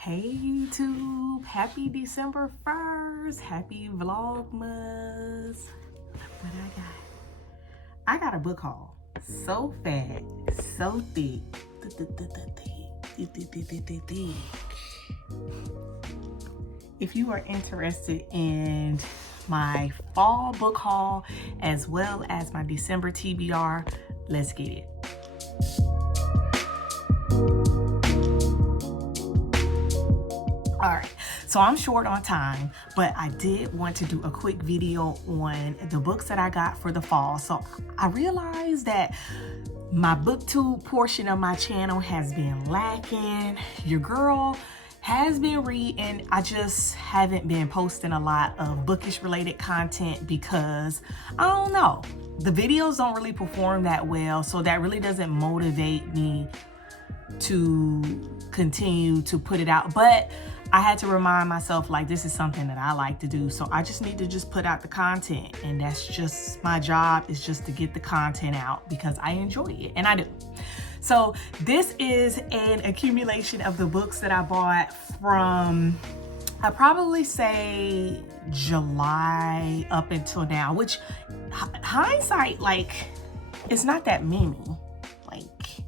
Hey YouTube, happy December 1st, happy Vlogmas. What I got a book haul, so fat, so thick. If you are interested in my fall book haul as well as my December TBR, let's get it. All right, so I'm short on time, but I did want to do a quick video on the books that I got for the fall. So I realized that my booktube portion of my channel has been lacking. Your girl has been reading. I just haven't been posting a lot of bookish related content because I don't know, the videos don't really perform that well. So that really doesn't motivate me to continue to put it out. But I had to remind myself, like, this is something that I like to do. So I just need to just put out the content, and that's just my job, is just to get the content out because I enjoy it, and I do. So this is an accumulation of the books that I bought from, I probably say July up until now, which hindsight, like, it's not that many. Like,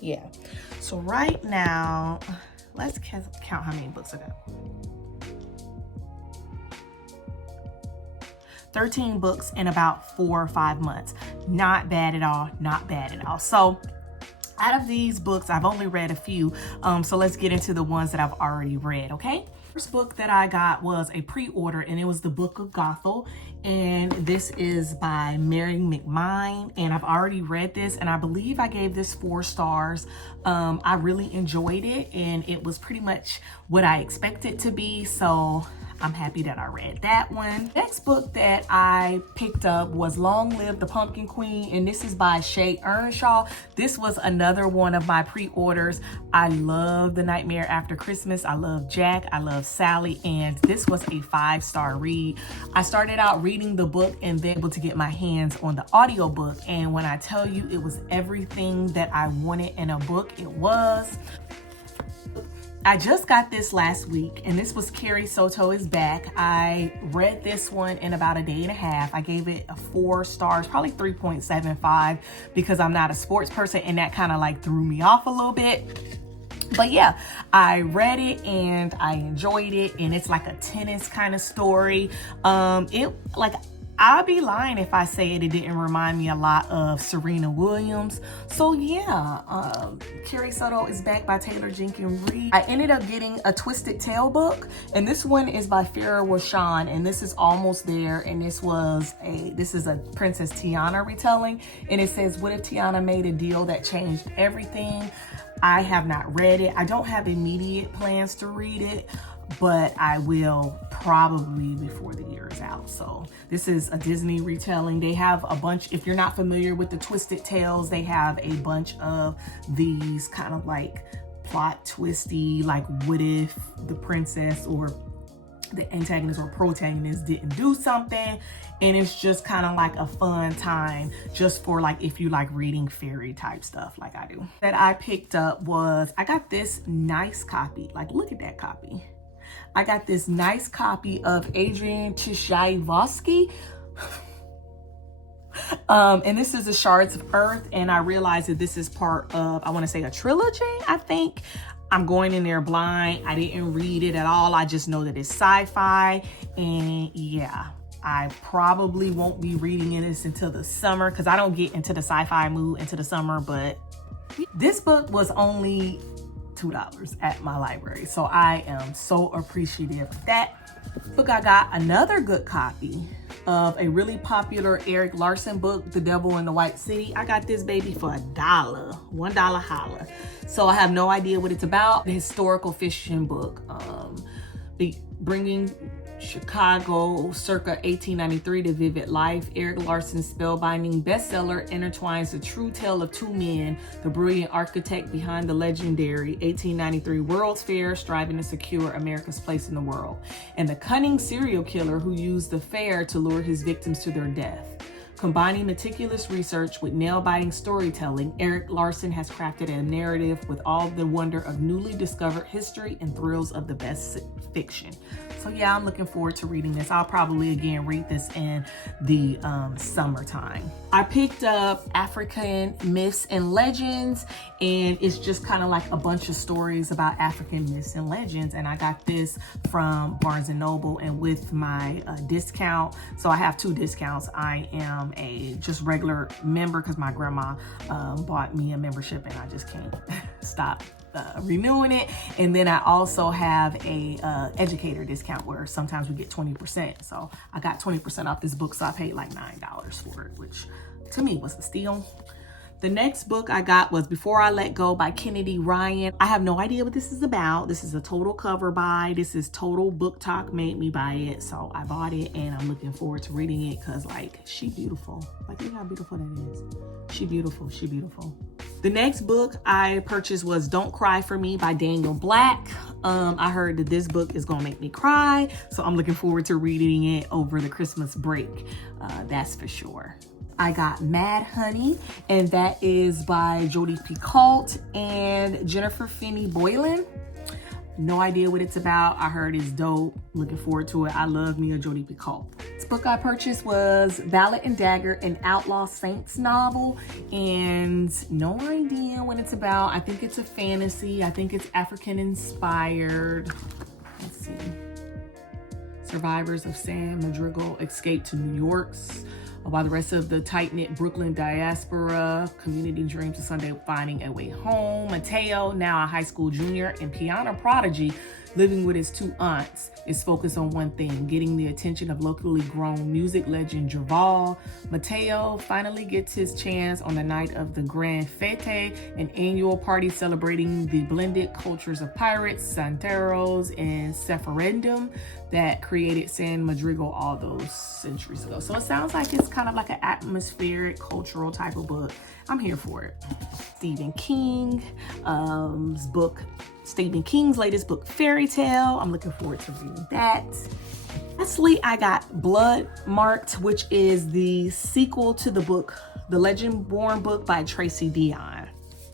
yeah. So right now, let's count how many books I got. 13 books in about 4 or 5 months. Not bad at all, not bad at all. So out of these books, I've only read a few. So let's get into the ones that I've already read, okay? First book that I got was a pre-order, and it was the Book of Gothel, and this is by Mary McMine, and I've already read this, and I believe I gave this 4 stars. I really enjoyed it, and it was pretty much what I expected to be, so I'm happy that I read that one. Next book that I picked up was Long Live the Pumpkin Queen, and this is by Shay Earnshaw. This was another one of my pre-orders. I love The Nightmare After Christmas. I love Jack. I love Sally, and this was a 5-star read. I started out reading the book and then able to get my hands on the audiobook, and when I tell you it was everything that I wanted in a book, it was. I just got this last week, and this was Carrie Soto Is Back. I read this one in about a day and a half. I gave it a 4 stars, probably 3.75, because I'm not a sports person, and that kind of like threw me off a little bit. But yeah, I read it and I enjoyed it, and it's like a tennis kind of story. I'll be lying if I say it didn't remind me a lot of Serena Williams. So yeah, Carrie Soto Is Back by Taylor Jenkins Reid. I ended up getting a Twisted Tale book, and this one is by Farah Washan, and this is almost there. And this is a Princess Tiana retelling, and it says, what if Tiana made a deal that changed everything? I have not read it. I don't have immediate plans to read it, but I will probably before the year is out. So this is a Disney retelling. They have a bunch, if you're not familiar with the Twisted Tales, they have a bunch of these kind of like plot twisty, like what if the princess or the antagonist or protagonist didn't do something, and it's just kind of like a fun time just for like if you like reading fairy type stuff like I do. That I picked up was, I got this nice copy, like look at that copy. I got this nice copy of Adrian Tchaikovsky. And this is the Shards of Earth, and I realized that this is part of, I want to say, a trilogy, I think. I'm going in there blind. I didn't read it at all. I just know that it's sci-fi, and yeah, I probably won't be reading this until the summer because I don't get into the sci-fi mood into the summer. But this book was only $2 at my library, so I am so appreciative of that. Book, I got another good copy of a really popular Erik Larson book, The Devil in the White City. I got this baby for $1 holla. So I have no idea what it's about. The historical fiction book, bringing Chicago circa 1893 to vivid life. Erik Larson's spellbinding bestseller intertwines the true tale of 2 men, the brilliant architect behind the legendary 1893 World's Fair, striving to secure America's place in the world, and the cunning serial killer who used the fair to lure his victims to their death. Combining meticulous research with nail-biting storytelling, Erik Larson has crafted a narrative with all the wonder of newly discovered history and thrills of the best fiction. So yeah, I'm looking forward to reading this. I'll probably again read this in the summertime. I picked up African Myths and Legends, and it's just kind of like a bunch of stories about African myths and legends. And I got this from Barnes & Noble, and with my discount, so I have 2 discounts. I am a just regular member because my grandma bought me a membership and I just can't stop renewing it. And then I also have a educator discount where sometimes we get 20%. So I got 20% off this book, so I paid like $9 for it, which to me was a steal. The next book I got was Before I Let Go by Kennedy Ryan. I have no idea what this is about. This is a total cover buy. This is total book talk made me buy it. So I bought it and I'm looking forward to reading it because like she beautiful. Like look how beautiful that is. She beautiful, she beautiful. The next book I purchased was Don't Cry for Me by Daniel Black. I heard that this book is gonna make me cry. So I'm looking forward to reading it over the Christmas break. That's for sure. I got Mad Honey, and that is by Jodi Picoult and Jennifer Finney Boylan. No idea what it's about. I heard it's dope. Looking forward to it. I love me a Jodi Picoult. This book I purchased was Ballad and Dagger, an Outlaw Saints novel, and no idea what it's about. I think it's a fantasy. I think it's African inspired. Let's see. Survivors of San Madrigal escape to New York's, while the rest of the tight-knit Brooklyn diaspora community dreams of Sunday finding a way home. Mateo, now a high school junior and piano prodigy, living with his 2 aunts, is focused on one thing: getting the attention of locally grown music legend Javal. Mateo finally gets his chance on the night of the Grand Fete, an annual party celebrating the blended cultures of pirates, Santeros, and Sephardim that created San Madrigal all those centuries ago. So it sounds like it's kind of like an atmospheric, cultural type of book. I'm here for it. Stephen King's latest book, Fairy Tale. I'm looking forward to reading that. Lastly, I got Blood Marked, which is the sequel to the book, The Legend Born book by Tracy Deonn.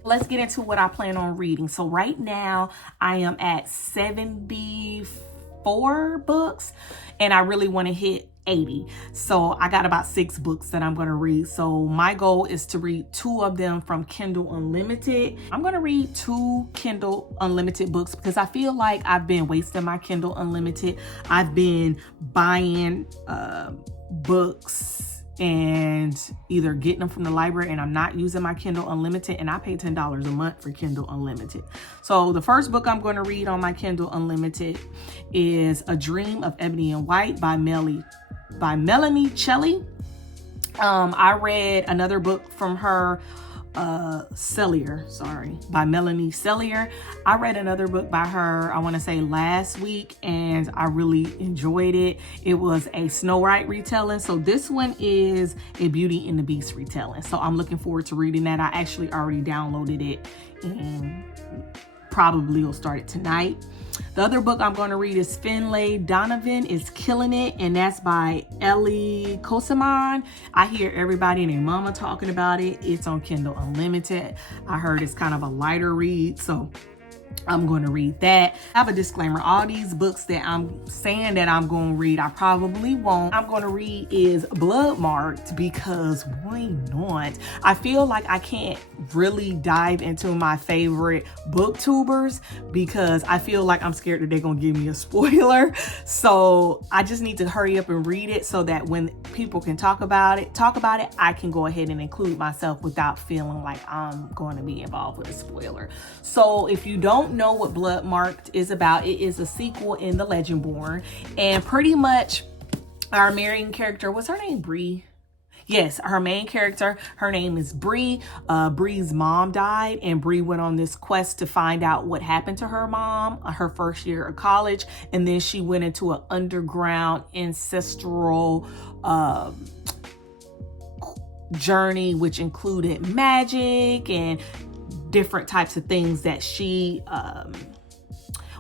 Let's get into what I plan on reading. So right now I am at 74 books and I really want to hit 80. So I got about 6 books that I'm going to read. So my goal is to read 2 of them from Kindle Unlimited. I'm going to read 2 Kindle Unlimited books because I feel like I've been wasting my Kindle Unlimited. I've been buying books and either getting them from the library and I'm not using my Kindle Unlimited, and I pay $10 a month for Kindle Unlimited. So the first book I'm going to read on my Kindle Unlimited is A Dream of Ebony and White by Melanie Cheli. I read another book from her, by Melanie Cellier. I read another book by her, I want to say last week, and I really enjoyed it. It was a Snow White retelling. So this one is a Beauty and the Beast retelling. So I'm looking forward to reading that. I actually already downloaded it and probably will start it tonight. The other book I'm going to read is Finlay Donovan is Killing It, and that's by Ellie Kosaman. I hear everybody and their mama talking about it. It's on Kindle Unlimited. I heard it's kind of a lighter read, so I'm going to read that. I have a disclaimer. All these books that I'm saying that I'm going to read, I probably won't. I'm going to read is Blood Marked because why not? I feel like I can't really dive into my favorite booktubers because I feel like I'm scared that they're going to give me a spoiler. So I just need to hurry up and read it so that when people can talk about it, I can go ahead and include myself without feeling like I'm going to be involved with a spoiler. So if you don't know what Blood Marked is about, it is a sequel in The Legend Born, and pretty much our main character, what's her name, Bree? Yes, her main character, her name is Bree. Bree's mom died, and Bree went on this quest to find out what happened to her mom her first year of college, and then she went into an underground ancestral journey, which included magic and different types of things that she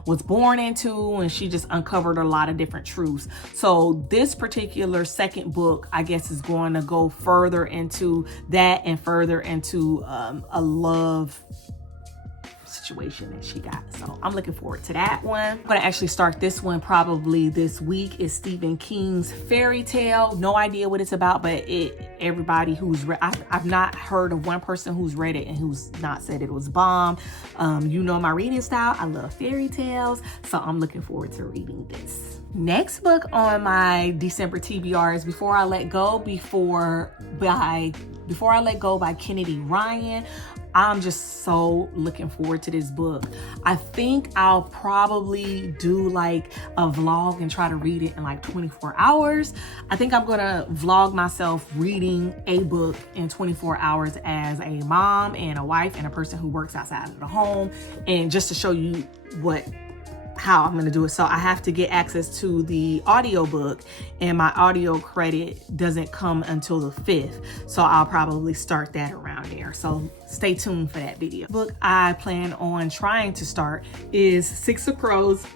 was born into, and she just uncovered a lot of different truths. So this particular second book, I guess, is going to go further into that and further into a love situation that she got. So I'm looking forward to that one. I'm gonna actually start this one probably this week. Is Stephen King's Fairy Tale. No idea what it's about, but everybody who's read, I've not heard of one person who's read it and who's not said it was bomb. You know my reading style. I love fairy tales, so I'm looking forward to reading this. Next book on my December TBR is Before I Let Go by Kennedy Ryan. I'm just so looking forward to this book. I think I'll probably do like a vlog and try to read it in like 24 hours. I think I'm gonna vlog myself reading a book in 24 hours as a mom and a wife and a person who works outside of the home, and just to show you how I'm going to do it. So I have to get access to the audiobook, and my audio credit doesn't come until the 5th. So I'll probably start that around there. So stay tuned for that video. The book I plan on trying to start is Six of Crows.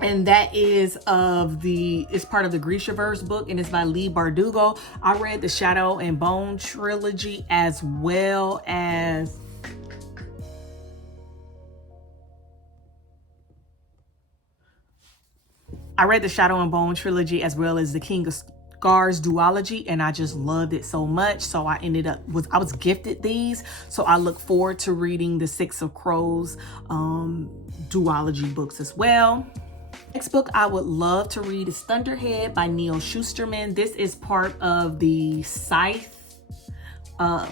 And that is it's part of the Grishaverse book, and it's by Leigh Bardugo. I read the Shadow and Bone trilogy as well as the Shadow and Bone trilogy as well as the King of Scars duology, and I just loved it so much. So I was gifted these. So I look forward to reading the Six of Crows duology books as well. Next book I would love to read is Thunderhead by Neil Shusterman. This is part of the Scythe, I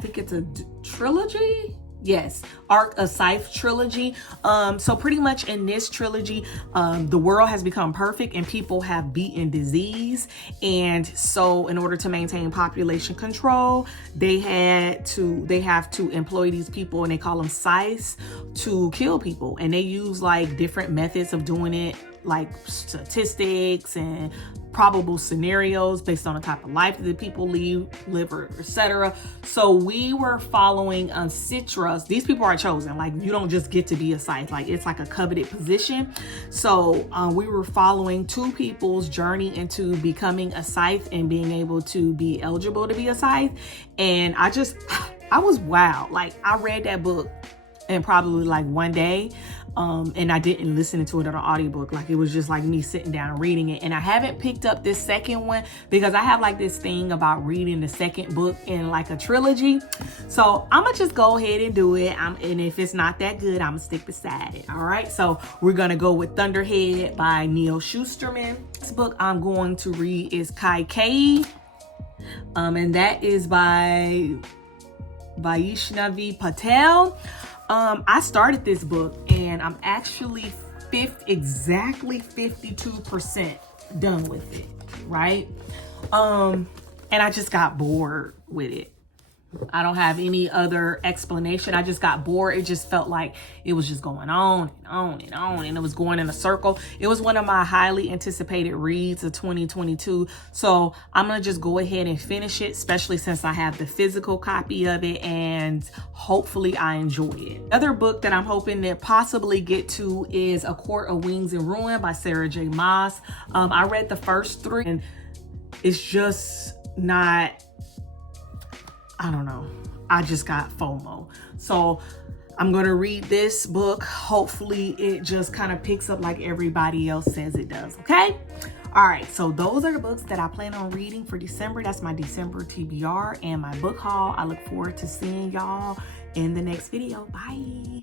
think it's a trilogy. Yes, Arc of Scythe trilogy. So pretty much in this trilogy, the world has become perfect and people have beaten disease. And so in order to maintain population control, they have to employ these people, and they call them scythes, to kill people. And they use like different methods of doing it, like statistics and probable scenarios based on the type of life that the people live, or etc. So we were following Citrus. These people are chosen. Like, you don't just get to be a scythe. Like, it's like a coveted position. So we were following two people's journey into becoming a scythe and being able to be eligible to be a scythe. And I was wowed. Like, I read that book in probably like one day. And I didn't listen to it on an audiobook. Like, it was just like me sitting down and reading it. And I haven't picked up this second one because I have like this thing about reading the second book in like a trilogy. So I'm gonna just go ahead and do it. And if it's not that good, I'm gonna stick beside it. All right. So we're gonna go with Thunderhead by Neil Shusterman. This book I'm going to read is Kaikei. And that is by Vaishnavi Patel. I started this book and I'm actually exactly 52% done with it, right? And I just got bored with it. I don't have any other explanation. I just got bored. It just felt like it was just going on and on and on, and it was going in a circle. It was one of my highly anticipated reads of 2022. So I'm going to just go ahead and finish it, especially since I have the physical copy of it, and hopefully I enjoy it. Another book that I'm hoping to possibly get to is A Court of Wings and Ruin by Sarah J. Maas. I read the first 3 and it's just not, I don't know. I just got FOMO. So I'm going to read this book. Hopefully it just kind of picks up like everybody else says it does. Okay. All right. So those are the books that I plan on reading for December. That's my December TBR and my book haul. I look forward to seeing y'all in the next video. Bye.